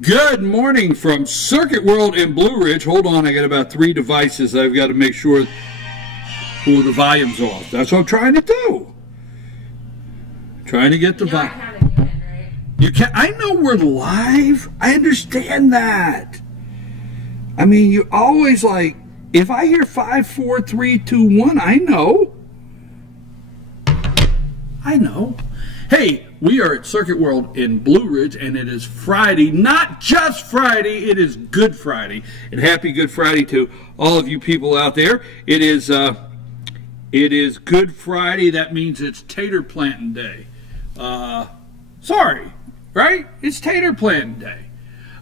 Good morning from Circuit World in Blue Ridge. Hold on, I got about 3 devices I've got to make sure the volume's off. That's what I'm trying to do. Trying to get the volume. Right? You can't. I know we're live. I understand that. I mean, you always like, if I hear 5, 4, 3, 2, 1, I know. I know. Hey, we are at Circuit World in Blue Ridge, and it is Friday. Not just Friday, it is Good Friday. And happy Good Friday to all of you people out there. It is Good Friday. That means it's tater planting day. Sorry, right? It's tater planting day.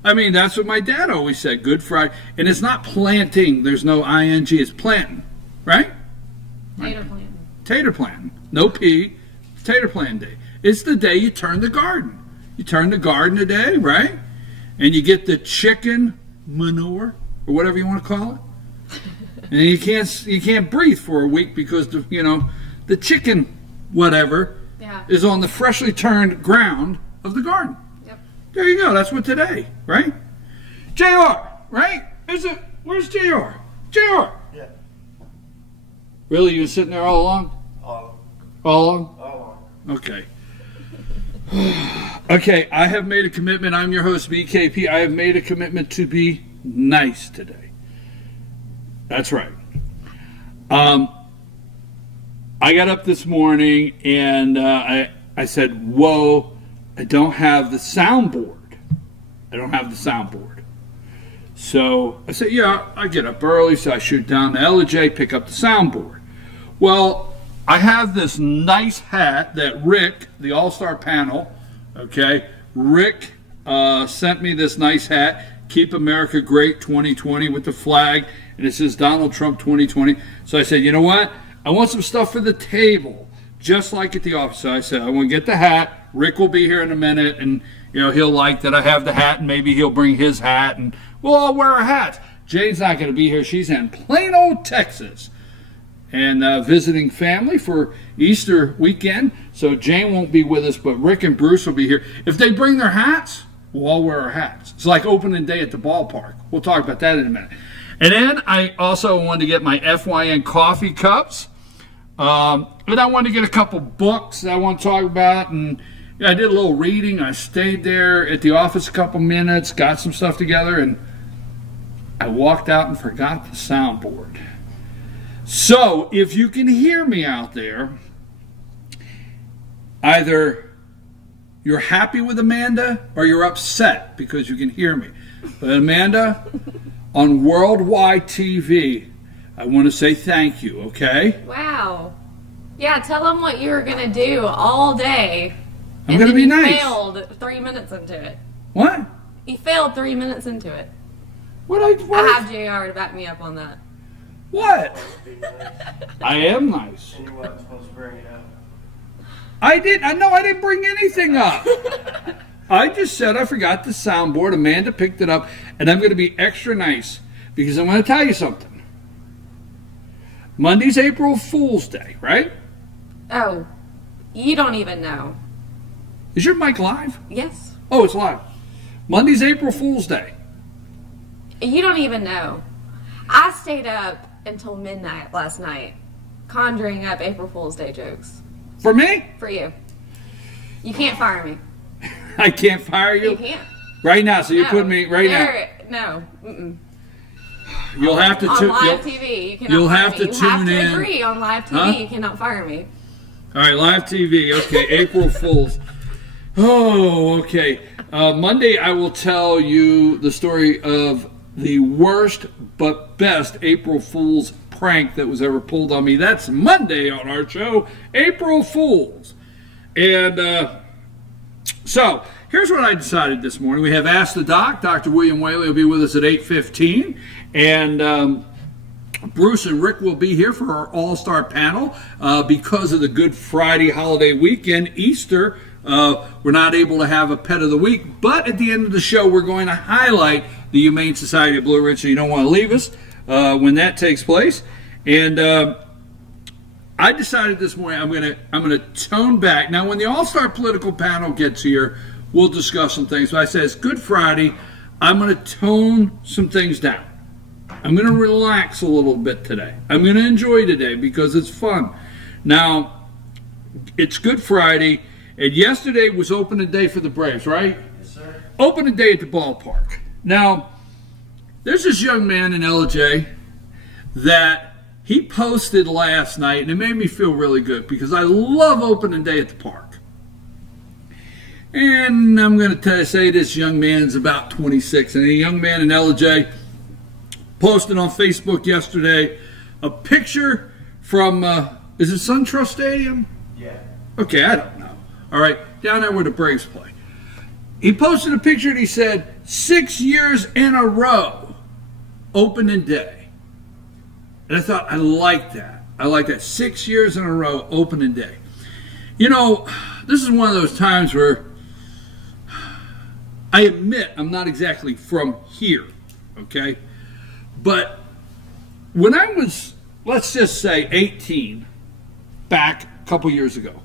I mean, that's what my dad always said, Good Friday. And it's not planting. There's no ing. It's planting, right? Tater planting. Tater planting. No P. It's tater planting day. It's the day you turn the garden. You turn the garden today, right? And you get the chicken manure, or whatever you want to call it. And you can't breathe for a week because the chicken whatever is on the freshly turned ground of the garden. Yep. There you go. That's what today, right? JR, right? Where's JR? JR. Yeah. Really? You were sitting there all along? All along? All along. Okay. Okay, I have made a commitment. I'm your host, BKP. I have made a commitment to be nice today. That's right. I got up this morning and I said, whoa, I don't have the soundboard. I don't have the soundboard. So I said, yeah, I get up early, so I shoot down to LJ, pick up the soundboard. Well, I have this nice hat that Rick, the All-Star panel, okay, Rick sent me this nice hat, Keep America Great 2020 with the flag, and it says Donald Trump 2020. So I said, you know what? I want some stuff for the table, just like at the office. So I said, I want to get the hat. Rick will be here in a minute, and he'll like that I have the hat, and maybe he'll bring his hat, and we'll all wear our hats. Jane's not going to be here. She's in Plano, Texas, and visiting family for Easter weekend. So Jane won't be with us, but Rick and Bruce will be here. If they bring their hats, we'll all wear our hats. It's like opening day at the ballpark. We'll talk about that in a minute. And then I also wanted to get my FYN coffee cups. And I wanted to get a couple books that I want to talk about. And I did a little reading. I stayed there at the office a couple minutes, got some stuff together, and I walked out and forgot the soundboard. So, if you can hear me out there, either you're happy with Amanda or you're upset because you can hear me. But Amanda, on worldwide TV, I want to say thank you, okay? Wow. Yeah, tell them what you were going to do all day. I'm going to be nice. You failed 3 minutes into it. What? You failed 3 minutes into it. What? I have JR to back me up on that. What? I am nice. And you weren't supposed to bring it up. I didn't bring anything up. I just said I forgot the soundboard. Amanda picked it up, and I'm going to be extra nice because I'm going to tell you something. Monday's April Fool's Day, right? Oh, you don't even know. Is your mic live? Yes. Oh, it's live. Monday's April Fool's Day. You don't even know. I stayed up until midnight last night conjuring up April Fool's Day jokes. For me? For you. You can't fire me. I can't fire you? You can't. Right now, so you're putting me right now. No. Mm-mm. You'll have to on live TV, you cannot you'll fire have me. to You tune have to in. agree on live TV. Huh? You cannot fire me. All right, live TV. Okay, April Fools. Oh, okay. Monday, I will tell you the story of the worst but best April Fool's prank that was ever pulled on me. That's Monday on our show, April Fools. And so here's what I decided this morning. We have Ask the Doc. Doctor William Whaley will be with us at 8:15. And Bruce and Rick will be here for our all-star panel because of the Good Friday holiday weekend, Easter. We're not able to have a pet of the week, but at the end of the show, we're going to highlight the Humane Society of Blue Ridge, so you don't want to leave us when that takes place. And I decided this morning I'm going to tone back. Now, when the all-star political panel gets here, we'll discuss some things. But I said, it's Good Friday. I'm going to tone some things down. I'm going to relax a little bit today. I'm going to enjoy today because it's fun. Now, it's Good Friday, and yesterday was opening day for the Braves, right? Yes, sir. Opening day at the ballpark. Now, there's this young man in LJ that he posted last night, and it made me feel really good because I love opening day at the park. And I'm going to say this young man's about 26, and a young man in LJ posted on Facebook yesterday a picture from, is it SunTrust Stadium? Yeah. Okay, I don't know. All right, down there where the Braves play. He posted a picture and he said, 6 years in a row, opening day. And I thought, I like that. I like that. 6 years in a row, opening day. You know, this is one of those times where I admit I'm not exactly from here, okay? But when I was, let's just say 18, back a couple years ago,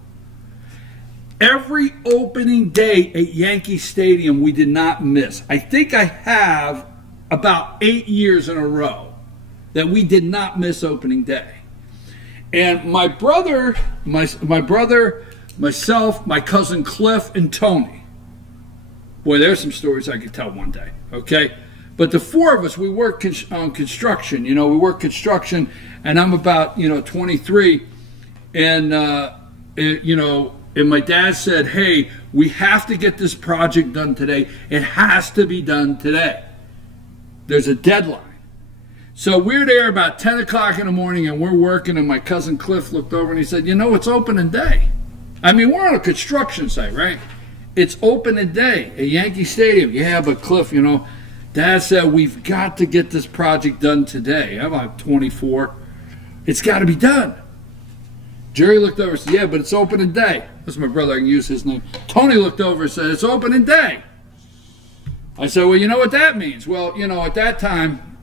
every opening day at Yankee Stadium we did not miss. I think I have about 8 years in a row that we did not miss opening day. And my brother, myself, my cousin Cliff, and Tony. Boy, there's some stories I could tell one day, okay? But the four of us, we work on construction. You know, we work construction, and I'm about, 23. And, and my dad said, hey, we have to get this project done today. It has to be done today. There's a deadline. So we're there about 10 o'clock in the morning, and we're working, and my cousin Cliff looked over, and he said, it's opening day. I mean, we're on a construction site, right? It's opening day at Yankee Stadium. Yeah, but Cliff, Dad said, we've got to get this project done today. I'm about 24. It's got to be done. Jerry looked over and said, yeah, but it's opening day. That's my brother. I can use his name. Tony looked over and said, it's opening day. I said, well, you know what that means? Well, at that time,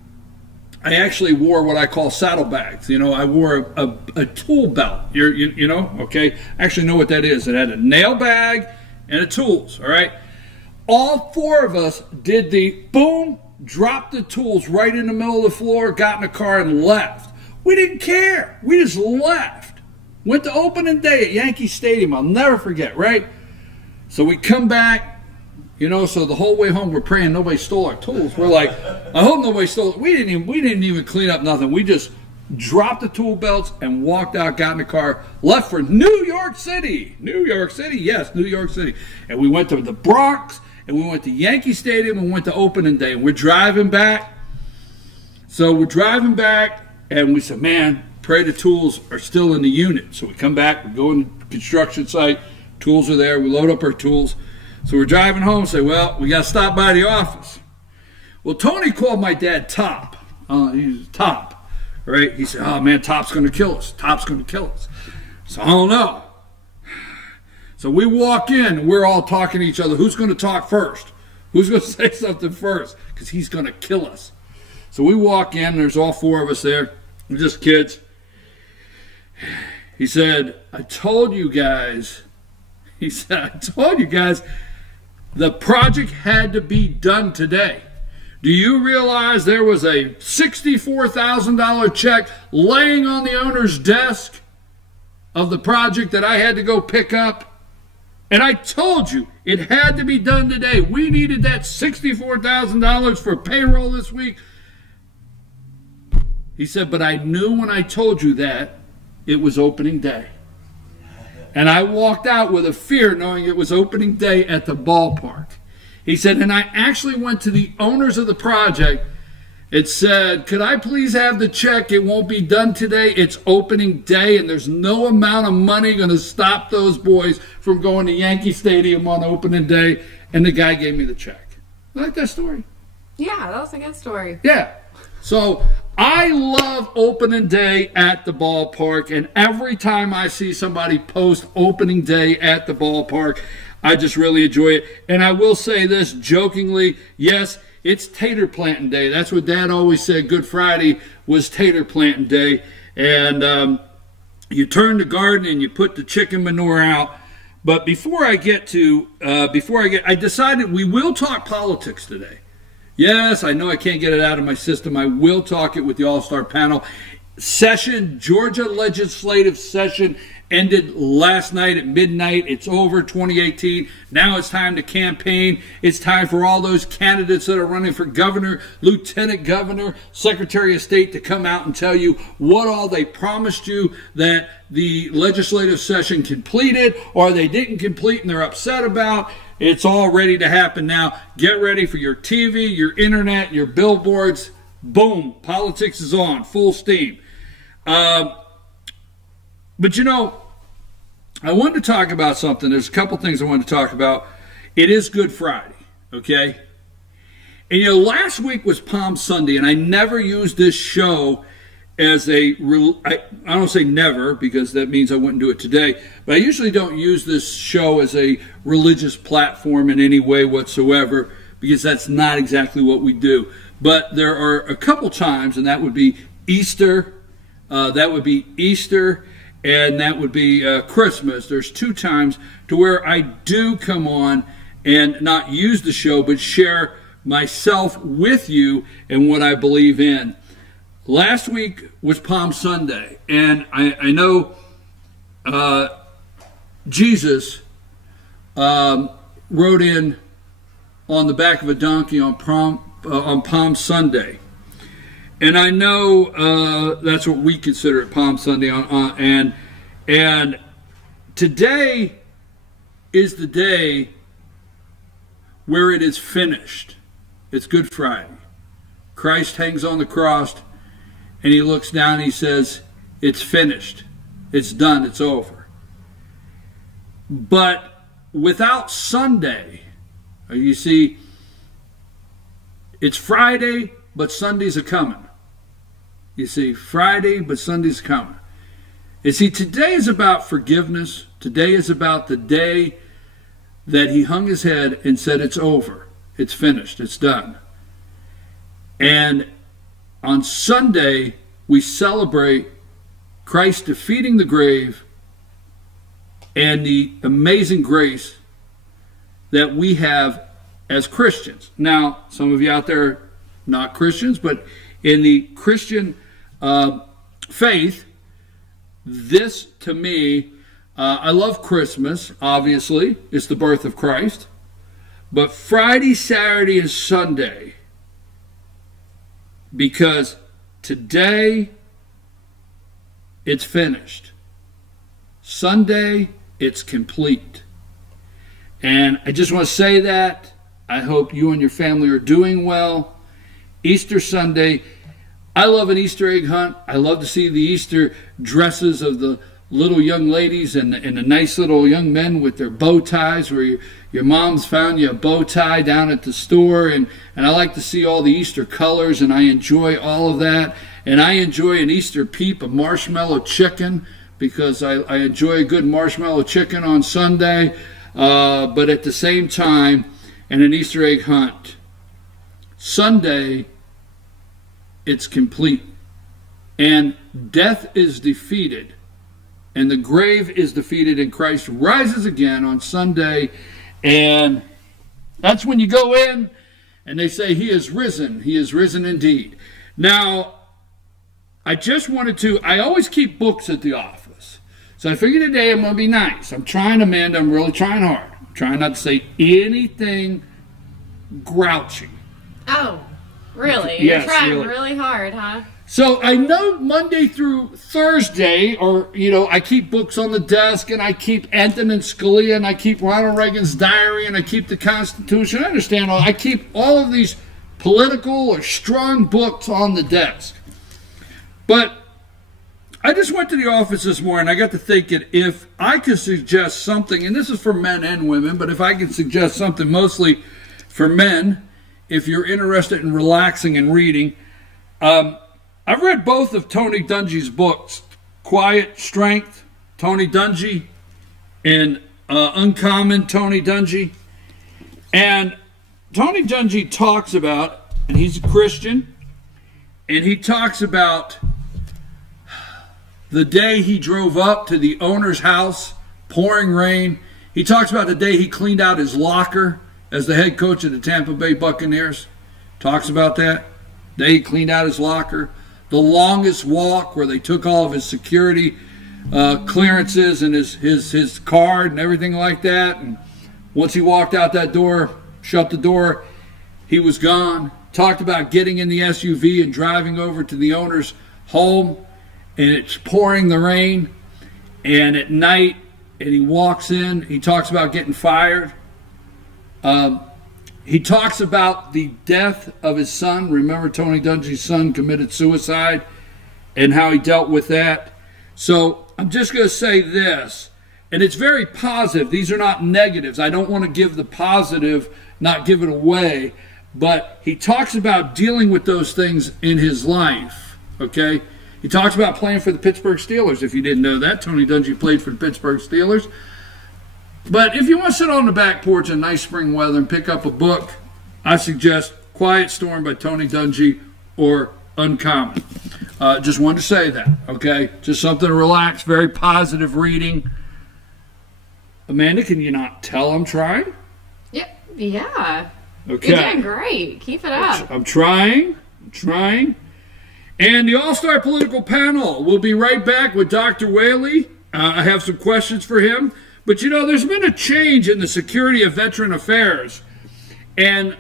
I actually wore what I call saddlebags. I wore a tool belt. Okay? I actually know what that is. It had a nail bag and a tools, all right? All four of us did the boom, dropped the tools right in the middle of the floor, got in the car, and left. We didn't care. We just left. Went to opening day at Yankee Stadium. I'll never forget, right? So we come back, so the whole way home we're praying nobody stole our tools. We're like, I hope nobody stole it. We didn't even clean up nothing. We just dropped the tool belts and walked out, got in the car, left for New York City. New York City, yes, New York City. And we went to the Bronx, and we went to Yankee Stadium, and went to opening day. And we're driving back. So we're driving back, and we said, man, pray the tools are still in the unit. So we come back, we go in the construction site, tools are there, we load up our tools. So we're driving home and say, well, we got to stop by the office. Well, Tony called my dad Top. He's Top, right? He said, oh, man, Top's going to kill us. Top's going to kill us. So I don't know. So we walk in, and we're all talking to each other. Who's going to talk first? Who's going to say something first? Because he's going to kill us. So we walk in, and there's all four of us there. We're just kids. He said, I told you guys, the project had to be done today. Do you realize there was a $64,000 check laying on the owner's desk of the project that I had to go pick up? And I told you it had to be done today. We needed that $64,000 for payroll this week. He said, but I knew when I told you that it was opening day. And I walked out with a fear knowing it was opening day at the ballpark. He said, and I actually went to the owners of the project. It said, could I please have the check? It won't be done today. It's opening day, and there's no amount of money going to stop those boys from going to Yankee Stadium on opening day. And the guy gave me the check. You like that story? Yeah, that was a good story. Yeah. So I love opening day at the ballpark, and every time I see somebody post opening day at the ballpark, I just really enjoy it. And I will say this jokingly, yes, it's tater planting day. That's what Dad always said. Good Friday was tater planting day. And you turn the garden and you put the chicken manure out. But before I decided we will talk politics today. Yes, I know I can't get it out of my system. I will talk it with the All-Star panel. Georgia legislative session ended last night at midnight. It's over, 2018. Now it's time to campaign. It's time for all those candidates that are running for governor, lieutenant governor, secretary of state to come out and tell you what all they promised you that the legislative session completed or they didn't complete and they're upset about. It's all ready to happen now. Get ready for your TV, your internet, your billboards. Boom, politics is on, full steam. But you know, I wanted to talk about something. There's a couple things I wanted to talk about. It is Good Friday, okay? And you know, last week was Palm Sunday, and I never used this show as I don't say never, because that means I wouldn't do it today, but I usually don't use this show as a religious platform in any way whatsoever, because that's not exactly what we do. But there are a couple times, and that would be Easter, and that would be Christmas. There's 2 times to where I do come on and not use the show, but share myself with you and what I believe in. Last week was Palm Sunday, and I know Jesus rode in on the back of a donkey on Palm Sunday. And I know that's what we consider it, Palm Sunday. And today is the day where it is finished. It's Good Friday. Christ hangs on the cross, and he looks down and he says, it's finished. It's done. It's over. But without Sunday, you see, it's Friday, but Sunday's a coming. You see, Friday, but Sunday's coming. You see, today is about forgiveness. Today is about the day that he hung his head and said, it's over. It's finished. It's done. And on Sunday, we celebrate Christ defeating the grave and the amazing grace that we have as Christians. Now, some of you out there are not Christians, but in the Christian faith, this to me, I love Christmas, obviously. It's the birth of Christ. But Friday, Saturday, and Sunday, because today, it's finished. Sunday, it's complete. And I just want to say that. I hope you and your family are doing well. Easter Sunday, I love an Easter egg hunt. I love to see the Easter dresses of the little young ladies and the nice little young men with their bow ties, where your mom's found you a bow tie down at the store. And I like to see all the Easter colors, and I enjoy all of that. And I enjoy an Easter peep, a marshmallow chicken, because I enjoy a good marshmallow chicken on Sunday. But at the same time, and an Easter egg hunt. Sunday, it's complete. And death is defeated. And the grave is defeated, and Christ rises again on Sunday. And that's when you go in and they say, he is risen. He is risen indeed. Now, I always keep books at the office. So I figured today I'm going to be nice. I'm trying, Amanda. I'm really trying hard. I'm trying not to say anything grouchy. Oh, really? Yes, You're trying really hard, huh? So I know Monday through Thursday, I keep books on the desk, and I keep Anthony and Scalia, and I keep Ronald Reagan's diary, and I keep the Constitution. I understand I keep all of these political or strong books on the desk. But I just went to the office this morning. I got to thinking, if I could suggest something, and this is for men and women, but if I could suggest something mostly for men, if you're interested in relaxing and reading, I've read both of Tony Dungy's books, Quiet Strength, Tony Dungy, and Uncommon, Tony Dungy. And Tony Dungy talks about, and he's a Christian, and he talks about the day he drove up to the owner's house, pouring rain. He talks about the day he cleaned out his locker as the head coach of the Tampa Bay Buccaneers. Talks about that. The day he cleaned out his locker. The longest walk where they took all of his security clearances and his card and everything like that. And once he walked out that door, shut the door, he was gone. Talked about getting in the SUV and driving over to the owner's home, and it's pouring the rain, and at night, and he walks in. He talks about getting fired. He talks about the death of his son. Remember, Tony Dungy's son committed suicide and how he dealt with that. So I'm just going to say this, and it's very positive. These are not negatives. I don't want to give the positive, not give it away, but he talks about dealing with those things in his life, okay? He talks about playing for the Pittsburgh Steelers. If you didn't know that, Tony Dungy played for the Pittsburgh Steelers. But if you want to sit on the back porch in nice spring weather and pick up a book, I suggest Quiet Storm by Tony Dungy or Uncommon. Just wanted to say that, okay? Just something to relax, very positive reading. Amanda, can you not tell I'm trying? Yep. Yeah. Okay. You're doing great. Keep it up. I'm trying. And the All-Star Political Panel will be right back with Dr. Whaley. I have some questions for him. But, you know, there's been a change in the security of veteran affairs. And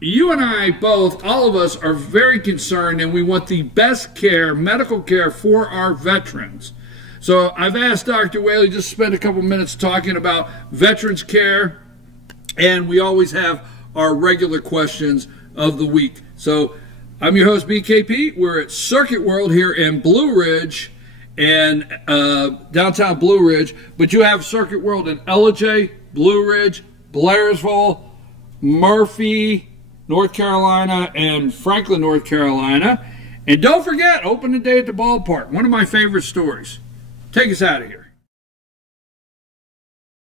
you and I both, all of us, are very concerned, and we want the best care, medical care, for our veterans. So I've asked Dr. Whaley just to spend a couple minutes talking about veterans care, and we always have our regular questions of the week. So I'm your host, BKP. We're at Circuit World here in Blue Ridge, and downtown Blue Ridge, but you have Circuit World in Ellijay, Blue Ridge, Blairsville, Murphy, North Carolina, and Franklin, North Carolina. And don't forget, open the day at the ballpark. One of my favorite stories. Take us out of here.